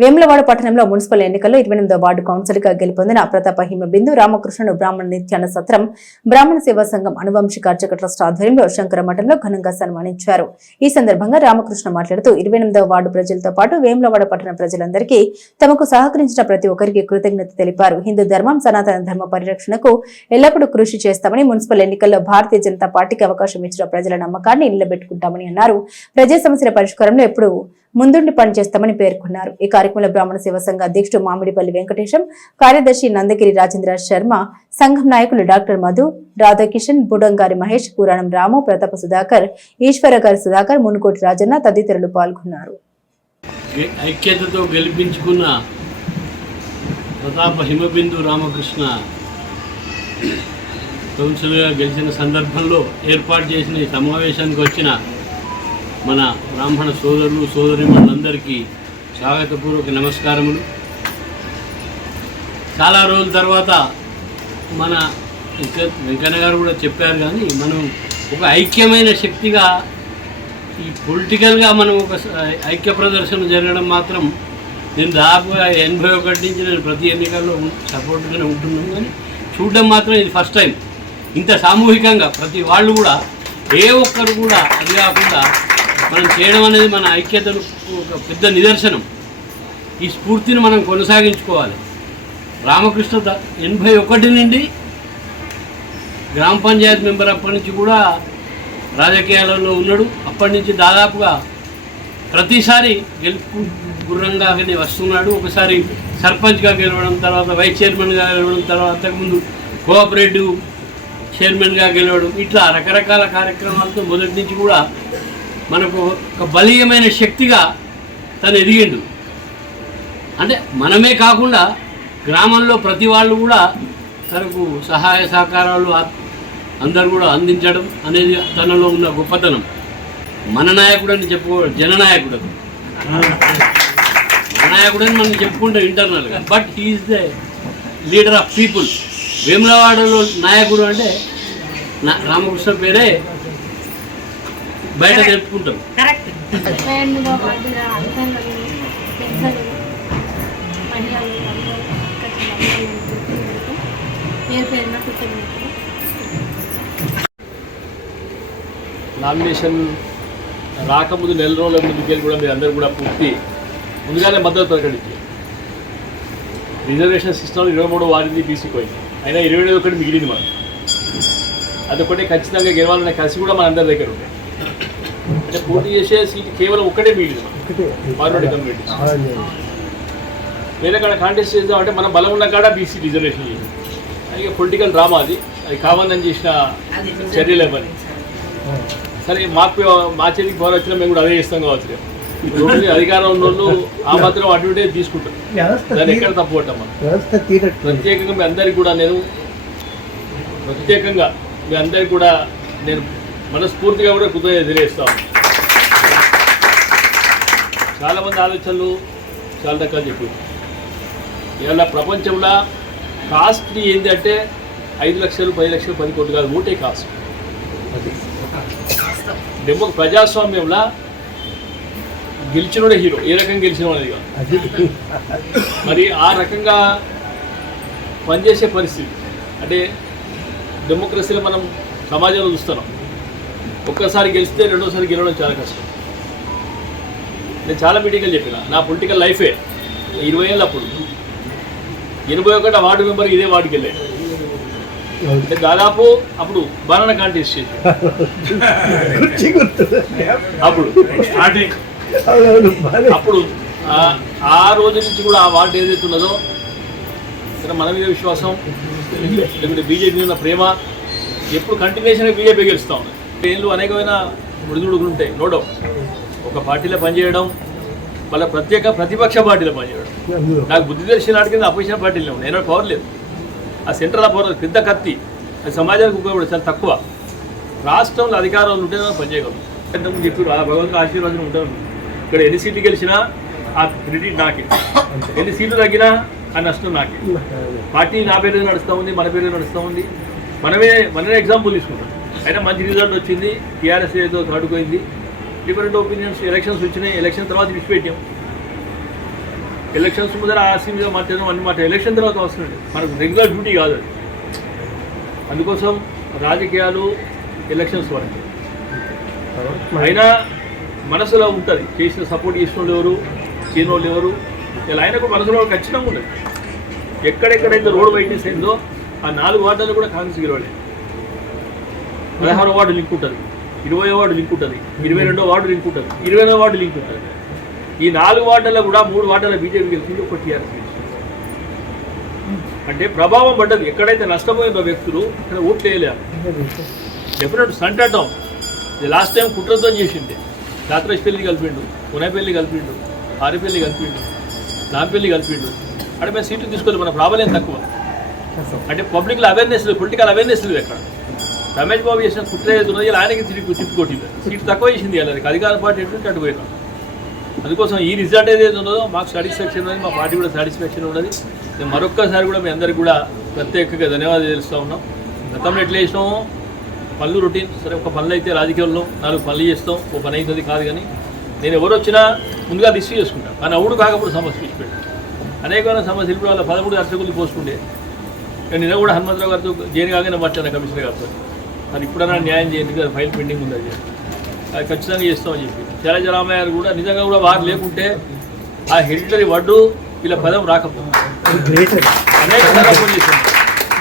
వేములవాడ పట్టణంలో మున్సిపల్ ఎన్నికల్లో 28వ వార్డు కౌన్సిలర్గా గెలుపొందిన ప్రతాప హిమబిందు రామకృష్ణను బ్రాహ్మణ నిత్యాన్న సత్రం బ్రాహ్మణ సేవా సంఘం అనువంశిక అర్చక ట్రస్ట్ ఆధ్వర్యంలో శంకర మఠంలో ఘనంగా సన్మానించారు. ఈ సందర్భంగా రామకృష్ణ మాట్లాడుతూ 28వ వార్డు ప్రజలతో పాటు వేములవాడ పట్టణ ప్రజలందరికీ తమకు సహకరించిన ప్రతి ఒక్కరికి కృతజ్ఞత తెలిపారు. హిందూ ధర్మం సనాతన ధర్మ పరిరక్షణకు ఎల్లప్పుడూ కృషి చేస్తామని, మున్సిపల్ ఎన్నికల్లో భారతీయ జనతా పార్టీకి అవకాశం ఇచ్చిన ప్రజల నమ్మకాన్ని నిలబెట్టుకుంటామని అన్నారు. ప్రజా సమస్యల పరిష్కారంలో ఎప్పుడు ముందుండి పనిచేస్తామని పేర్కొన్నారు. ఈ కార్యక్రమంలో బ్రాహ్మణ సేవా సంఘ అధ్యక్షుడు మామిడిపల్లి వెంకటేశం, కార్యదర్శి నందగిరి రాజేంద్ర శర్మ, సంఘం నాయకులు డాక్టర్ మధు, రాధాకిషన్, బుడంగారి మహేష్, పురాణం రాము, ప్రతాప సుధాకర్, ఈశ్వరగారి సుధాకర్, మునుకోటి రాజన్న తదితరులు పాల్గొన్నారు. ఐక్యతతో గెలిపించుకున్న ప్రతాప హిమబిందు రామకృష్ణ కౌన్సిలర్గా గెలిచిన సందర్భంలో ఏర్పాటు చేసిన ఈ సమావేశానికి వచ్చిన మన బ్రాహ్మణ సోదరులు సోదరీమణులందరికీ స్వాగతపూర్వక నమస్కారములు. చాలా రోజుల తర్వాత మన వెంకన్న గారు కూడా చెప్పారు, కానీ మనం ఒక ఐక్యమైన శక్తిగా ఈ పొలిటికల్గా మనం ఒక ఐక్య ప్రదర్శన జరగడం మాత్రం నేను దాదాపుగా 81 నుంచి నేను ప్రతి ఎన్నికల్లో సపోర్ట్గానే ఉంటున్నాను, కానీ చూడడం మాత్రం ఇది ఫస్ట్ టైం ఇంత సామూహికంగా ప్రతి వాళ్ళు కూడా ఏ ఒక్కరు కూడా అది కాకుండా మనం చేయడం అనేది మన ఐక్యతను ఒక పెద్ద నిదర్శనం. ఈ స్ఫూర్తిని మనం కొనసాగించుకోవాలి. రామకృష్ణ 81 నుండి గ్రామ పంచాయతీ మెంబర్ అప్పటి నుంచి కూడా రాజకీయాలలో ఉన్నాడు. అప్పటి నుంచి దాదాపుగా ప్రతిసారి గెలుపు గుర్రంగానే వస్తున్నాడు. ఒకసారి సర్పంచ్గా గెలవడం, తర్వాత వైస్ చైర్మన్గా గెలవడం, తర్వాత అంతకుముందు కోఆపరేటివ్ చైర్మన్గా గెలవడం, ఇట్లా రకరకాల కార్యక్రమాలతో మొదటి నుంచి కూడా మనకు ఒక బలీయమైన శక్తిగా తను ఎదిగిండు. అంటే మనమే కాకుండా గ్రామంలో ప్రతి వాళ్ళు కూడా తనకు సహాయ సహకారాలు అందరూ కూడా అందించడం అనేది తనలో ఉన్న గొప్పతనం. మన నాయకుడు అని జననాయకుడు, మన నాయకుడు అని మనం చెప్పుకుంటాం ఇంటర్నల్గా, but he is the leader of people. వేములవాడలో నాయకుడు అంటే రామకృష్ణ పేరే బయట తెలుపుకుంటాం. నామినేషన్ రాకముందు నెల రోజుల ముందుకెళ్ళి కూడా మీరు అందరూ కూడా ముందుగానే మద్దతు ప్రకటించి రిజర్వేషన్ సిస్టమ్ 23 వారిది బీసీకి పోయింది, అయినా 21 మిగిలింది. మనం అదొకటే ఖచ్చితంగా గెలవాలనే కలిసి కూడా మన అందరి దగ్గర ఉంటాయి. అంటే పోటీ చేసే సీటు కేవలం ఒక్కటే మిగిలింది, ఫార్వర్డ్ కమ్యూనిటీ. వేరే కాడ కాంటెస్ట్ చేద్దాం అంటే మన బలం ఉన్న కాడ బీసీ రిజర్వేషన్ చేసి అది పొలిటికల్ డ్రామా, అది కావాలని చేసిన చర్యలు ఇవ్వని. సరే మా చేతికి పవర్ వచ్చినా మేము కూడా అదే చేస్తాం కావచ్చు. అధికారం ఉన్న వాళ్ళు ఆ మాత్రం అడ్వాంటేజ్ తీసుకుంటాం, దాన్ని ఎక్కడ తప్పు పట్టాం మనం. ప్రత్యేకంగా మీ అందరికీ కూడా నేను మనస్ఫూర్తిగా కూడా కృతజ్ఞత తెలియజేస్తాను. చాలామంది ఆలోచనలు చాలా రకాలు చెప్పారు. ఇవాళ ప్రపంచంలో కాస్ట్ ఏంటి అంటే 5 లక్షలు 10 లక్షలు 10 కోట్లు కాదు, ఓటే కాస్ట్. ప్రజాస్వామ్యంలో గెలిచినోడే హీరో, ఏ రకంగా గెలిచినోడేది కాదు. మరి ఆ రకంగా పనిచేసే పరిస్థితి అంటే డెమోక్రసీలో మనం సమాజంలో చూస్తున్నాం. ఒక్కసారి గెలిస్తే రెండోసారి గెలవడం చాలా కష్టం. నేను చాలా మీటింగ్లు చెప్పిన నా పొలిటికల్ లైఫే 20 ఏళ్ళు. అప్పుడు 81 వార్డు మెంబర్ ఇదే వార్డుకి వెళ్ళాడు. అంటే దాదాపు అప్పుడు బనానా కాంటెస్ట్ చేసి అప్పుడు ఆ రోజు నుంచి కూడా ఆ వార్డు ఏదైతే ఉన్నదో మన మీద విశ్వాసం, లేకుంటే బీజేపీ మీద ప్రేమ ఎప్పుడు కంటిన్యూషన్గా బీజేపీ గెలుస్తూ ఉంది. ఏళ్ళు అనేకమైన ఒడిదుడుకులు ఉంటాయి, నో డౌట్. ఒక పార్టీలో పనిచేయడం, మళ్ళీ ప్రతిపక్ష పార్టీలో పనిచేయడం. నాకు బుద్ధి తెలిసిన నాటి కింద అపోజిషన్ పార్టీలో ఉంది, ఏమైనా పవర్ లేదు. ఆ సెంట్రల్ పవర్ పెద్ద కత్తి, అది సమాజానికి ఉపయోగపడే చాలా తక్కువ. రాష్ట్రంలో అధికారంలో ఉంటే పనిచేయగలరు. చెప్పి భగవంతుడు ఆశీర్వాదం ఉంటారు. ఇక్కడ ఎన్ని సీట్లు గెలిచినా ఆ క్రెడిట్ నాకే, ఎన్ని సీట్లు తగ్గినా ఆ నష్టం నాకే. పార్టీ నా పేరు నడుస్తూ ఉంది, మన పేరు నడుస్తూ ఉంది. మనమే ఎగ్జాంపుల్ తీసుకుంటాం. అయినా మంచి రిజల్ట్ వచ్చింది, టీఆర్ఎస్ ఏదో అడ్డుకోయింది, డిఫరెంట్ ఒపీనియన్స్. ఎలక్షన్స్ వచ్చినాయి, ఎలక్షన్ తర్వాత విడిచిపెట్టాం. ఎలక్షన్స్ ముందర ఆర్సీ మీద మాట్లాడడం అన్ని మాట ఎలక్షన్ తర్వాత అవసరం లేదు, మనకు రెగ్యులర్ డ్యూటీ కాదు అది. అందుకోసం రాజకీయాలు ఎలక్షన్స్ వరకు అయినా మనసులో ఉంటుంది, చేసిన సపోర్ట్ చేసిన వాళ్ళు ఎవరు, చేయని వాళ్ళు ఎవరు, ఇలా ఆయనకు మనసులో ఖచ్చితంగా ఉండదు. ఎక్కడెక్కడైతే రోడ్ వైట్నెస్ అయిందో ఆ 4 వార్డులు కూడా కాంగ్రెస్ గెలవలేదు. 16వ వార్డు లింక్ ఉంటుంది, 20వ వార్డు లింక్ ఉంటుంది, 22వ వార్డు లింక్ ఉంటుంది, 20వ వార్డు లింక్ ఉంటుంది. ఈ 4 వార్డుల్లో కూడా 3 వార్డుల బీజేపీ గెలిచింది, 1 టీఆర్ఎస్ గెలిచింది. అంటే ప్రభావం పడ్డది. ఎక్కడైతే నష్టపోయిన వ్యక్తులు ఇక్కడ ఓట్లు వేయలేరు. డెఫినెట్ స్టంట్ అంటాం. ఇది లాస్ట్ టైం కుట్రతో చేసింది. జాతరపల్లి కలిపిండు, పునేపల్లి కలిపిండు, ఆరిపల్లి కలిపిండు, నాంపల్లి కలిపిండు. అంటే మేము సీట్లు తీసుకోలేదు, మన ప్రాబ్లం తక్కువ. అంటే పబ్లిక్లో అవేర్నెస్ లేదు, పొలిటికల్ అవేర్నెస్ లేదు. ఎక్కడ రమేష్ బాబు చేసిన కుట్ర ఏదున్నది ఆయనకి తిప్పుకొట్టింది. సీట్లు తక్కువ చేసింది వాళ్ళకి, అధికార పార్టీ ఎటువంటి అటు పోయినాం. అందుకోసం ఈ రిజల్ట్ ఏదైతే ఉన్నదో మాకు సాటిస్ఫాక్షన్ ఉన్నది, మా పార్టీ కూడా సాటిస్ఫాక్షన్ ఉన్నది. నేను మరొక్కసారి కూడా మీ అందరికీ కూడా ప్రత్యేకంగా ధన్యవాదాలు తెలుస్తూ ఉన్నాం. గతంలో ఎట్లా చేసినామో పనులు రొటీన్, సరే ఒక పనులు అయితే రాజకీయాల్లో 4 పనులు చేస్తాం, ఓ పని అవుతుంది కాదు. కానీ నేను ఎవరు వచ్చినా ముందుగా రిసీవ్ చేసుకుంటాను. కానీ అవుడు కాకపోతే సమస్య ఇచ్చిపెట్టాను. అనేకమైన సమస్యలు ఇప్పుడు వాళ్ళ 13 అర్చకులు పోసుకుంటే నిన్న కూడా హనుమంతరావు గారితో జైలు కాగానే మాట్లాడిన కమిషనర్ గారితో, మరి ఇప్పుడన్నా న్యాయం చేయండి కదా, ఫైల్ పెండింగ్ ఉంది, అది ఖచ్చితంగా చేస్తామని చెప్పి. శైలజ రామయ్య గారు కూడా నిజంగా కూడా వారు లేకుంటే ఆ హెరిటరీ వడ్డు వీళ్ళ పదం రాకపోతుంది. అనేక సార్లు ఫోన్ చేశాను.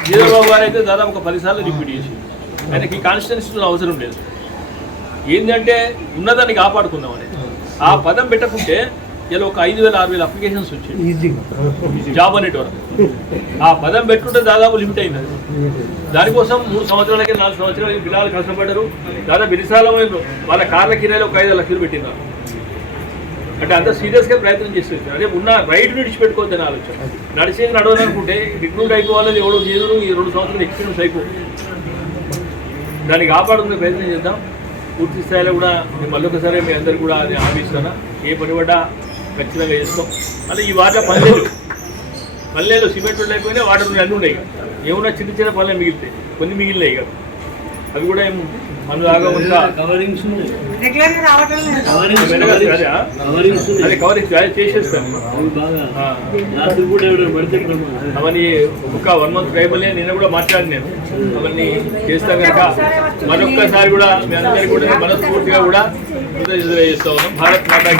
చంద్రబాబు గారు అయితే దాదాపు ఒక 10 సార్లు రిపీట్ చేసి ఆయనకి ఈ కాన్స్టిట్యున్సీలో అవసరం లేదు. ఏంటంటే ఉన్నదాన్ని కాపాడుకుందామని ఆ పదం పెట్టకుంటే ఇలా ఒక 5,000-6,000 అప్లికేషన్స్ వచ్చాయి జాబ్ అనేటోరు. ఆ పదం పెట్టుకుంటే దాదాపు లిమిట్ అయింది. దానికోసం 3 సంవత్సరాలకి 4 సంవత్సరాలకి పిల్లలు కష్టపడ్డారు. దాదాపు విశాలమైన వాళ్ళ కార్ల కిరాయిలో ఒక 5 లక్షలు పెట్టినారు. అంటే అంత సీరియస్గా ప్రయత్నం చేస్తారు. అదే ఉన్న రైట్ విడిచిపెట్టుకోవద్దని ఆలోచన. నడిచేది నడవాలనుకుంటే రిక్రూట్ అయిపోవాలని ఎవడో చేయరు. ఈ 2 సంవత్సరాలు ఎక్స్పీరియన్స్ అయిపో దాన్ని కాపాడుకునే ప్రయత్నం చేద్దాం. పూర్తి స్థాయిలో కూడా నేను మళ్ళొకసారి మీ అందరికీ కూడా అది హామీ ఇస్తాను. ఏ పని పడ్డా ఖచ్చితంగా చేస్తాం. మళ్ళీ ఈ వాటర్ పల్లెలు సిమెంట్ అయిపోయినా వాటర్ అన్నీ ఉన్నాయి. ఏమన్నా చిన్న చిన్న పనులు మిగిలితాయి, కొన్ని మిగిలినాయి కదా, అవి కూడా ఏమి మన దాకా కవరింగ్స్ అదే కవరింగ్ చేసేస్తాను. అవన్నీ ఒక 1 మంత్ ట్రైబుల్ని నిన్న కూడా మాట్లాడి నేను అవన్నీ చేస్తా కనుక మరొక్కసారి కూడా మీ అందరికీ కూడా మనస్ఫూర్తిగా కూడా చేస్తా ఉన్నాం. భారత్ మాతా